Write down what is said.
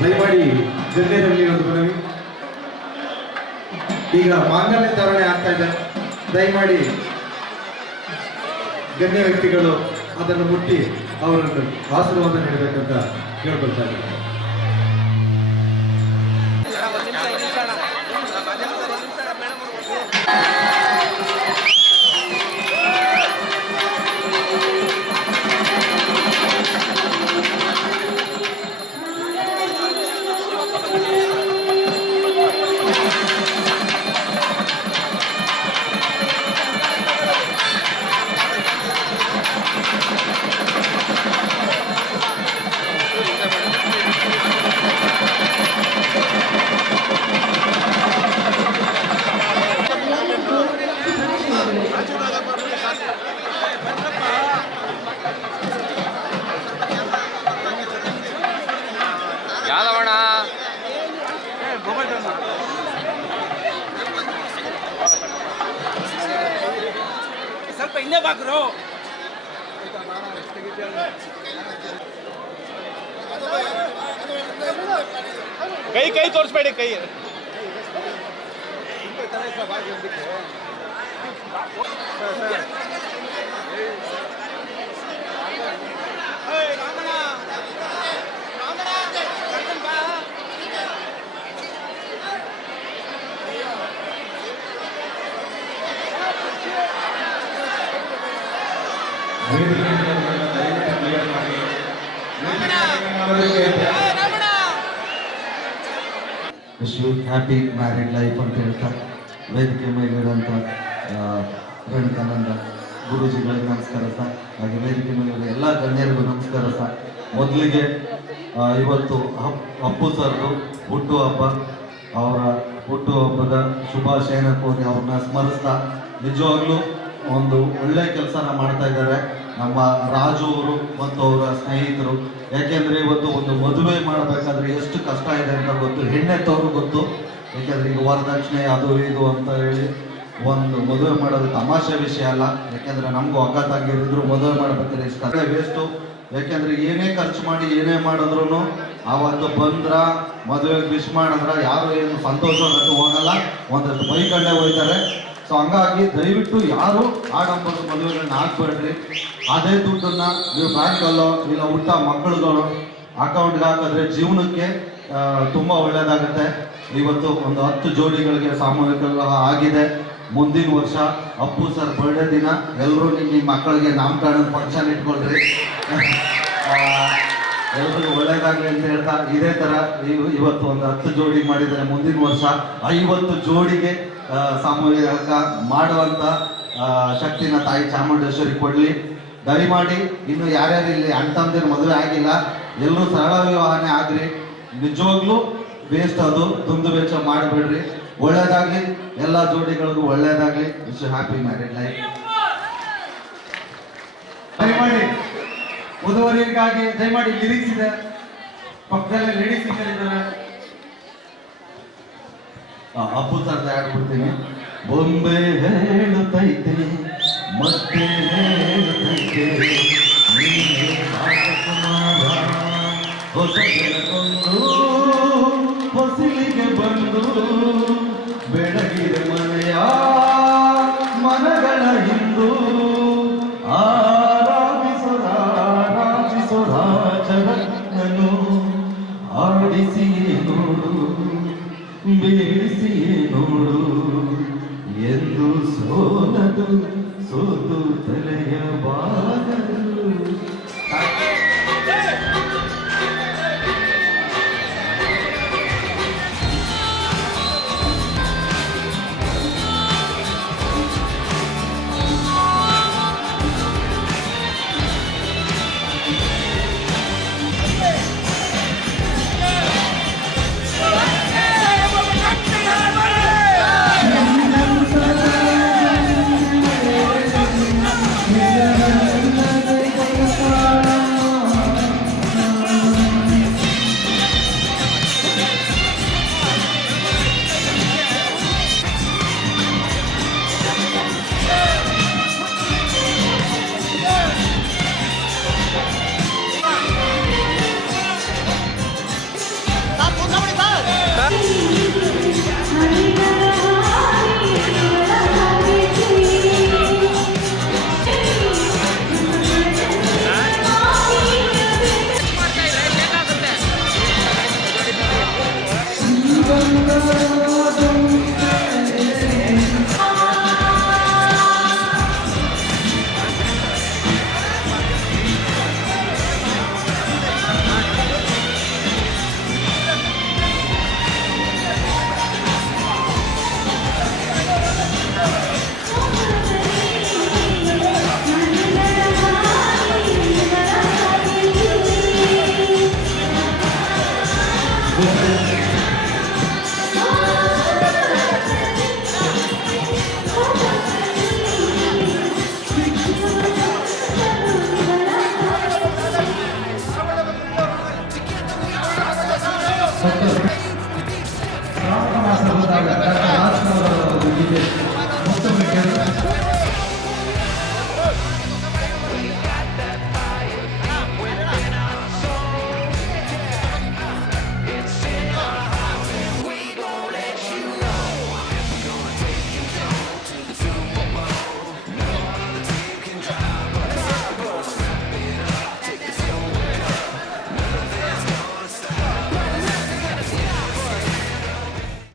ದಯಮಾಡಿ ಗಣ್ಯರಲ್ಲಿ ಒಂದು ಮನವಿ. ಈಗ ಮಾಂಗಲ್ಯ ಧಾರಣೆ ಆಗ್ತಾ ಇದೆ. ದಯಮಾಡಿ ಗಣ್ಯ ವ್ಯಕ್ತಿಗಳು ಅದನ್ನು ಮುಟ್ಟಿ ಅವರನ್ನು ಆಶೀರ್ವಾದ ನೀಡಬೇಕಂತ ಕೇಳ್ಕೊಳ್ತಾ ಇದ್ದಾರೆ. ಯಾದವಣ್ಣ ಸ್ವಲ್ಪ ಹಿಂದೆ ಬಾಕ್ರು. ಕೈ ತೋರಿಸ್ಬೇಡಿ. ಕೈ ಹ್ಯಾಪಿ ಮ್ಯಾರಿಡ್ ಲೈಫ್ ಅಂತ ಹೇಳ್ತಾ ವೇದಿಕೆ ಮೇಲಿರುವಂಥ ರೇಣುಕಾನಂದ ಗುರೂಜಿಗಳಿಗೆ ನಮಸ್ಕಾರ ಸರ್. ಹಾಗೆ ವೇದಿಕೆ ಮೇಲಿರೋ ಎಲ್ಲ ಗಣ್ಯರಿಗೂ ನಮಸ್ಕಾರ ಸರ್. ಮೊದಲಿಗೆ ಇವತ್ತು ಅಪ್ಪು ಸರ್ದು ಹುಟ್ಟುಹಬ್ಬ, ಅವರ ಹುಟ್ಟುಹಬ್ಬದ ಶುಭಾಶಯನ ಕೋರಿ ಅವ್ರನ್ನ ಸ್ಮರಿಸ್ತಾ, ನಿಜವಾಗ್ಲೂ ಒಂದು ಒಳ್ಳೆ ಕೆಲಸನ ಮಾಡ್ತಾ ಇದ್ದಾರೆ ನಮ್ಮ ರಾಜು ಅವರು ಮತ್ತು ಅವರ ಸ್ನೇಹಿತರು. ಯಾಕೆಂದರೆ ಇವತ್ತು ಒಂದು ಮದುವೆ ಮಾಡಬೇಕಾದ್ರೆ ಎಷ್ಟು ಕಷ್ಟ ಇದೆ ಅಂತ ಗೊತ್ತು, ಹೆಣ್ಣೆತ್ತವ್ರು ಗೊತ್ತು. ಯಾಕೆಂದರೆ ಈಗ ವರದಕ್ಷಿಣೆ ಅದು ಇದು ಅಂತ ಹೇಳಿ ಒಂದು ಮದುವೆ ಮಾಡೋದು ತಮಾಷೆ ವಿಷಯ ಅಲ್ಲ. ಯಾಕೆಂದರೆ ನಮಗೂ ಅಕ್ಕ ತಂಗಿರಿದ್ರು ಮದುವೆ ಮಾಡಬೇಕಾದ್ರೆ ಇಷ್ಟ ವೇಸ್ಟು. ಯಾಕೆಂದರೆ ಏನೇ ಖರ್ಚು ಮಾಡಿ ಏನೇ ಮಾಡಿದ್ರು ಆವತ್ತು ಬಂದ್ರ ಮದುವೆಗೆ ವಿಶ್ ಮಾಡಿದ್ರೆ ಯಾರು ಏನು ಸಂತೋಷ ಹೋಗಲ್ಲ, ಒಂದಷ್ಟು ಬೈಕಂಡೆ ಹೋಗ್ತಾರೆ. ಸೊ ಹಂಗಾಗಿ ದಯವಿಟ್ಟು ಯಾರು ಆಡಂಬರದ ಮದುವೆಗಳನ್ನ ಹಾಕ್ಬೇಡ್ರಿ. ಅದೇ ದುಡ್ಡನ್ನ ನೀವು ಬ್ಯಾಂಕಲ್ಲೋ ಇಲ್ಲ ಹುಟ್ಟ ಮಕ್ಕಳುಗಳು ಅಕೌಂಟ್ಗೆ ಹಾಕಿದ್ರೆ ಜೀವನಕ್ಕೆ ತುಂಬ ಒಳ್ಳೆಯದಾಗುತ್ತೆ. ಇವತ್ತು ಒಂದು 10 ಜೋಡಿಗಳಿಗೆ ಸಾಮೂಹಿಕ ವಿವಾಹ ಆಗಿದೆ. ಮುಂದಿನ ವರ್ಷ ಅಪ್ಪು ಸರ್ ಬರ್ಡೇ ದಿನ ಎಲ್ಲರೂ ನಿಮ್ಮ ಮಕ್ಕಳಿಗೆ ನಾಮಕರಣ ಫಂಕ್ಷನ್ ಇಟ್ಕೊಳ್ರಿ. ಎಲ್ರಿಗೂ ಒಳ್ಳೇದಾಗಲಿ ಅಂತ ಹೇಳ್ತಾ, ಇದೇ ಥರ ಇವತ್ತು ಒಂದು 10 ಜೋಡಿ ಮಾಡಿದರೆ ಮುಂದಿನ ವರ್ಷ 50 ಜೋಡಿಗೆ ಸಾಮೂಹಿಕ ಮಾಡುವಂಥ ಶಕ್ತಿನ ತಾಯಿ ಚಾಮುಂಡೇಶ್ವರಿ ಕೊಡಲಿ. ದಯಮಾಡಿ ಇನ್ನು ಯಾರ್ಯಾರು ಇಲ್ಲಿ ಅಣ್ಣ ತಮ್ಮದಿರ ಮದುವೆ ಆಗಿಲ್ಲ ಎಲ್ಲರೂ ಸರಳ ವಿವಾಹನೇ ಆಗ್ರಿ. ನಿಜವಾಗ್ಲೂ ವೇಸ್ಟ್ ಅದು, ದುಂದು ವೆಚ್ಚ ಮಾಡಬೇಡ್ರಿ. ಒಳ್ಳೇದಾಗ್ಲಿ, ಎಲ್ಲ ಜೋಡಿಗಳಿಗೂ ಒಳ್ಳೇದಾಗ್ಲಿ. Wish happy married life. ದಯಮಾಡಿ ವಧುವರಿಯರಿಗಾಗಿ ದಯಮಾಡಿ ಲಿರಿಕ್ಸ್ ಇದೆ, ಪಕ್ಕದಲ್ಲಿ ಲೇಡೀಸ್ ಸಿಂಗರ್ ಇದ್ದಾರೆ. ಅಪ್ಪು ಸರ್ದ ಆಡ್ಬಿಡ್ತೀನಿ. ಬೊಂಬೆ ಹೇಳುತ್ತೈತೆ ಮತ್ತೆ ಹೇಳುತ್ತೈತೆ ಹೊಸ ಬೆಳಕೊಂದು ಹೊಸಿಲಿಗೆ ಬಂದು ಬೆಳಗಿದ ಮನೆಯ ಮನಗಳ ಹಿಂದು ಆರಾಧಿಸೋ ರಾಜರತ್ನನು ಆಡಿಸಿಯೇ ನೋಡು ಬೇಡಿಸಿಯೇ ನೋಡು ಎಂದು ಸೋಲದು ಸೋತು ತಲೆಯ ಬಾಗಲು. ಡಾಕ್ಟರ್